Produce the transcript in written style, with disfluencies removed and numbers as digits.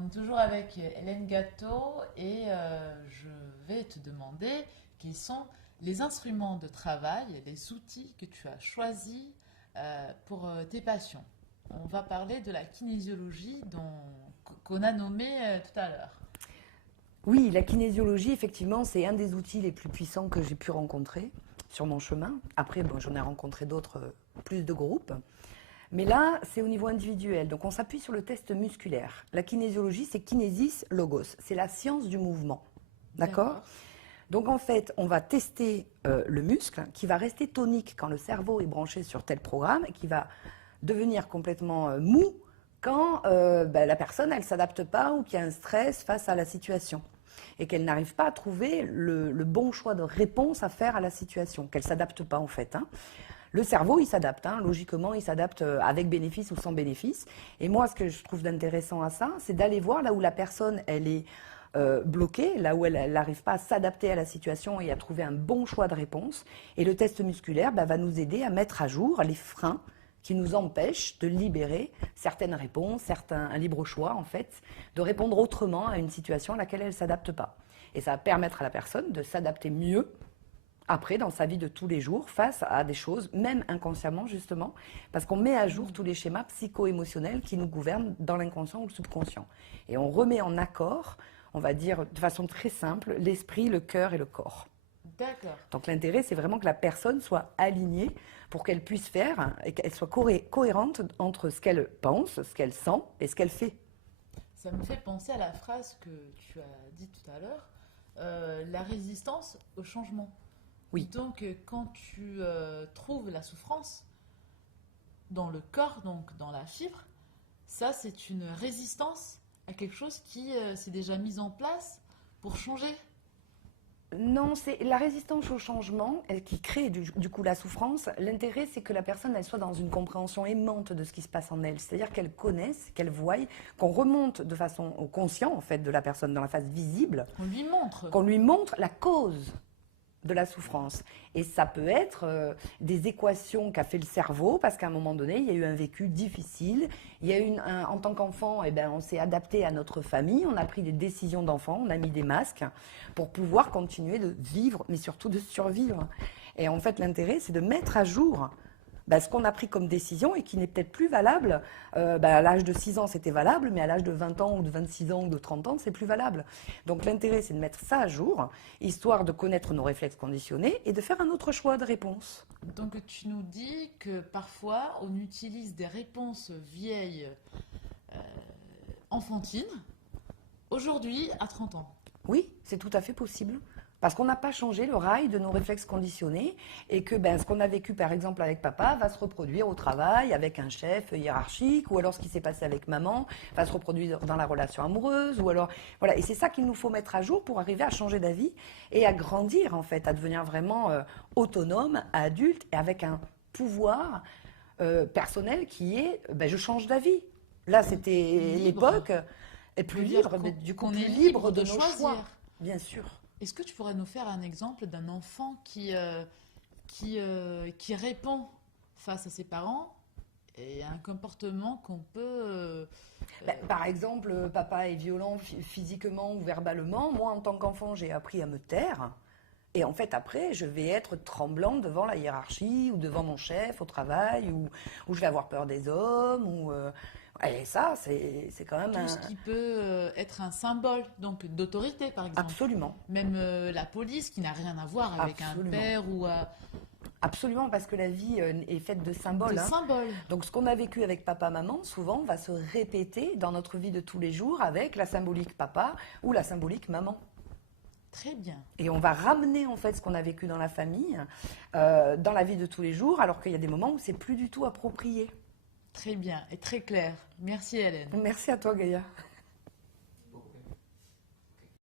On est toujours avec Hélène Gâteau et je vais te demander quels sont les instruments de travail et les outils que tu as choisis pour tes passions. On va parler de la kinésiologie qu'on a nommé tout à l'heure. Oui, la kinésiologie, effectivement, c'est un des outils les plus puissants que j'ai pu rencontrer sur mon chemin. Après, bon, j'en ai rencontré d'autres, plus de groupes. Mais là, c'est au niveau individuel. Donc, on s'appuie sur le test musculaire. La kinésiologie, c'est kinésis logos. C'est la science du mouvement. D'accord? D'accord. Donc, en fait, on va tester le muscle qui va rester tonique quand le cerveau est branché sur tel programme et qui va devenir complètement mou quand la personne, elle ne s'adapte pas ou qu'il y a un stress face à la situation et qu'elle n'arrive pas à trouver le bon choix de réponse à faire à la situation, qu'elle ne s'adapte pas en fait. Hein. Le cerveau, il s'adapte, hein. Logiquement, il s'adapte avec bénéfice ou sans bénéfice. Et moi, ce que je trouve d'intéressant à ça, c'est d'aller voir là où la personne, elle est bloquée, là où elle n'arrive pas à s'adapter à la situation et à trouver un bon choix de réponse. Et le test musculaire va nous aider à mettre à jour les freins qui nous empêchent de libérer certaines réponses, un libre choix, en fait, de répondre autrement à une situation à laquelle elle ne s'adapte pas. Et ça va permettre à la personne de s'adapter mieux après, dans sa vie de tous les jours, face à des choses, même inconsciemment, justement, parce qu'on met à jour tous les schémas psycho-émotionnels qui nous gouvernent dans l'inconscient ou le subconscient. Et on remet en accord, on va dire de façon très simple, l'esprit, le cœur et le corps. D'accord. Donc l'intérêt, c'est vraiment que la personne soit alignée pour qu'elle puisse faire et qu'elle soit cohérente entre ce qu'elle pense, ce qu'elle sent et ce qu'elle fait. Ça me fait penser à la phrase que tu as dit tout à l'heure, la résistance au changement. Oui. Donc, quand tu trouves la souffrance dans le corps, donc dans la fibre, ça, c'est une résistance à quelque chose qui s'est déjà mis en place pour changer. Non, c'est la résistance au changement qui crée du coup la souffrance. L'intérêt, c'est que la personne elle soit dans une compréhension aimante de ce qui se passe en elle. C'est-à-dire qu'elle connaisse, qu'elle voie, qu'on remonte de façon au conscient en fait de la personne dans la phase visible, On lui montre. qu'on lui montre la cause de la souffrance. Et ça peut être des équations qu'a fait le cerveau, parce qu'à un moment donné, il y a eu un vécu difficile. Il y a eu en tant qu'enfant, eh ben, on s'est adapté à notre famille, on a pris des décisions d'enfant, on a mis des masques pour pouvoir continuer de vivre, mais surtout de survivre. Et en fait, l'intérêt, c'est de mettre à jour ce qu'on a pris comme décision et qui n'est peut-être plus valable. À l'âge de 6 ans, c'était valable, mais à l'âge de 20 ans ou de 26 ans ou de 30 ans, c'est plus valable. Donc l'intérêt, c'est de mettre ça à jour, histoire de connaître nos réflexes conditionnés et de faire un autre choix de réponse. Donc, tu nous dis que parfois, on utilise des réponses vieilles, euh, enfantines, aujourd'hui à 30 ans. Oui, c'est tout à fait possible. Parce qu'on n'a pas changé le rail de nos réflexes conditionnés et que ce qu'on a vécu par exemple avec papa va se reproduire au travail avec un chef hiérarchique ou alors ce qui s'est passé avec maman va se reproduire dans la relation amoureuse ou alors voilà. Et c'est ça qu'il nous faut mettre à jour pour arriver à changer d'avis et à grandir en fait, à devenir vraiment autonome, adulte et avec un pouvoir personnel qui est je change d'avis. Là c'était Libre. l'époque est plus Veut dire libre, mais du coup qu'on plus est libre de nos choisir. choix, bien sûr. Est-ce que tu pourrais nous faire un exemple d'un enfant qui répond face à ses parents et un comportement qu'on peut... Par exemple, papa est violent physiquement ou verbalement. Moi, en tant qu'enfant, j'ai appris à me taire. Et en fait, après, je vais être tremblante devant la hiérarchie ou devant mon chef au travail ou je vais avoir peur des hommes. Et ça, c'est quand même tout ce qui peut être un symbole donc d'autorité, par exemple. Absolument. Même la police, qui n'a rien à voir avec Absolument. un père ou Absolument, parce que la vie est faite de symboles. de symbole. Donc ce qu'on a vécu avec papa-maman, souvent, va se répéter dans notre vie de tous les jours avec la symbolique papa ou la symbolique maman. Très bien. Et on va ramener en fait ce qu'on a vécu dans la famille, dans la vie de tous les jours, alors qu'il y a des moments où c'est plus du tout approprié. Très bien et très clair. Merci Hélène. Merci à toi Gaïa.